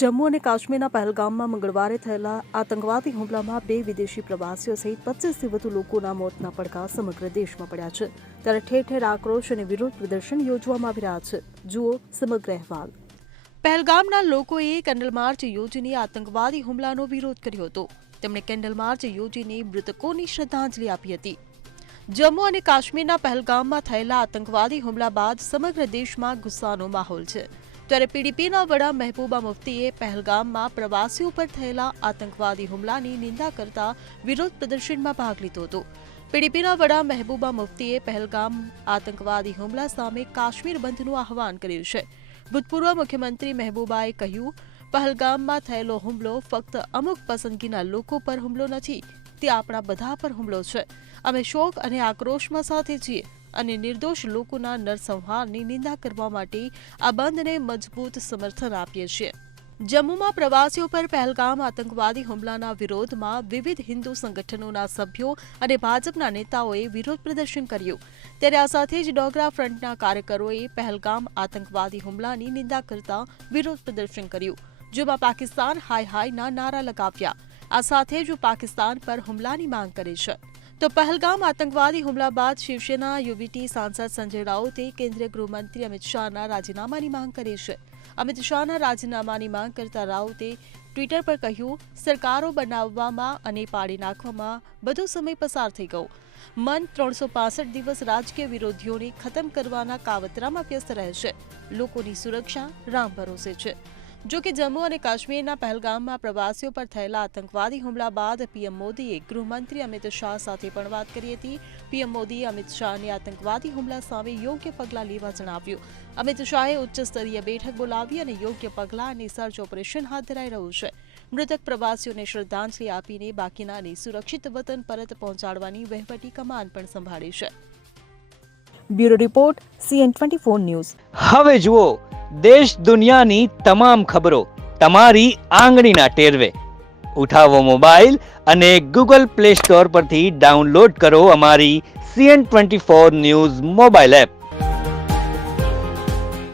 જમ્મુ અને કાશ્મીરના પહેલગામમાં મંગળવારે થયેલા આતંકવાદી હુમલામાં 2 વિદેશી પ્રવાસીઓ સહિત 25થી વધુ લોકોના મોતના પડઘા સમગ્ર દેશમાં પડ્યા છે. ત્યારે ઠેર ઠેર આક્રોશ અને વિરોધ પ્રદર્શન યોજવામાં આવી રહ્યા છે. જુઓ સમગ્ર અહેવાલ. પહેલગામના લોકોએ કેન્ડલ માર્ચ યોજીને આતંકવાદી હુમલાનો વિરોધ કર્યો હતો. તેમણે કેન્ડલ માર્ચ યોજીને મૃતકોની શ્રદ્ધાંજલિ આપી હતી. જમ્મુ અને કાશ્મીરના પહેલગામમાં થયેલા આતંકવાદી હુમલા બાદ સમગ્ર દેશમાં ગુસ્સાનો માહોલ છે. ત્યારે પીડીપીના વડા મહેબૂબા મુફ્તીએ પહેલગામમાં પ્રવાસીઓ પર થયેલા આતંકવાદી હુમલાની નિંદા કરતા વિરોધ પ્રદર્શનમાં ભાગ લીધો હતો. પીડીપીના વડા મહેબૂબા મુફ્તીએ પહેલગામ આતંકવાદી હુમલા સામે કાશ્મીર બંધનું આહવાન કર્યું છે. ભૂતપૂર્વ મુખ્યમંત્રી મહેબૂબાએ કહ્યું, પહેલગામમાં થયેલો હુમલો ફક્ત અમુક પસંદગીના લોકો પર હુમલો નથી, તે આપણા બધા પર હુમલો છે. અમે શોક અને આક્રોશમાં સાથે છીએ અને નિર્દોષ લોકોના નરસંહારની નિંદા કરવા માટે આ બંધને મજબૂત સમર્થન આપીએ છીએ. જમ્મુમાં પ્રવાસીઓ પર પહેલગામ આતંકવાદી હુમલાના વિરોધમાં વિવિધ હિન્દુ સંગઠનોના સભ્યો અને ભાજપના નેતાઓએ વિરોધ પ્રદર્શન કર્યું. ત્યારે આ સાથે જ ડોગરા ફ્રન્ટના કાર્યકરોએ પહેલગામ આતંકવાદી હુમલાની નિંદા કરતા વિરોધ પ્રદર્શન કર્યું, જેમાં પાકિસ્તાન હાય હાયના નારા લગાવ્યા. આ સાથે જ પાકિસ્તાન પર હુમલાની માંગ કરી છે. તો પહેલગામ આતંકવાદી હુમલા બાદ શિવસેના યુવીટી સાંસદ સંજય રાઉતે કેન્દ્રીય ગૃહમંત્રી અમિત શાહના રાજીનામાની માંગ કરી છે. અમિત શાહના રાજીનામાની માંગ કરતા રાઉતે ટ્વિટર પર કહ્યું, સરકારો બનાવવામાં અને પાડી નાખવામાં બધો સમય પસાર થઈ ગયો. મન 365 દિવસ રાજકીય વિરોધીઓને ખતમ કરવાના કાવતરામાં વ્યસ્ત રહેશે. લોકોની સુરક્ષા રામ ભરોસે છે. જો કે જમ્મુ અને કાશ્મીરના પહેલગામમાં પ્રવાસીઓ પર થયેલા આતંકવાદી હુમલા બાદ પીએમ મોદીએ ગૃહમંત્રી અમિત શાહ સાથે પણ વાત કરી હતી. પીએમ મોદીએ અમિત શાહને આતંકવાદી હુમલા સામે યોગ્ય પગલાં લેવા જણાવ્યું. અમિત શાહે ઉચ્ચ સ્તરીય બેઠક બોલાવી અને યોગ્ય પગલાં અને સર્ચ ઓપરેશન હાથ ધરાઈ રહ્યું છે. મૃતક પ્રવાસીઓને શ્રદ્ધાંજલિ આપીને બાકીનાને સુરક્ષિત વતન પરત પહોંચાડવાની વહીવટી કમાન પણ સંભાળી છે. Bureau report CN24 news. હવે જુઓ દેશ દુનિયાની તમામ ખબરો તમારી આંગળીના ટેરવે. ઉઠાવો મોબાઈલ અને Google Play Store પરથી ડાઉનલોડ કરો અમારી CN24 ન્યૂઝ મોબાઈલ એપ.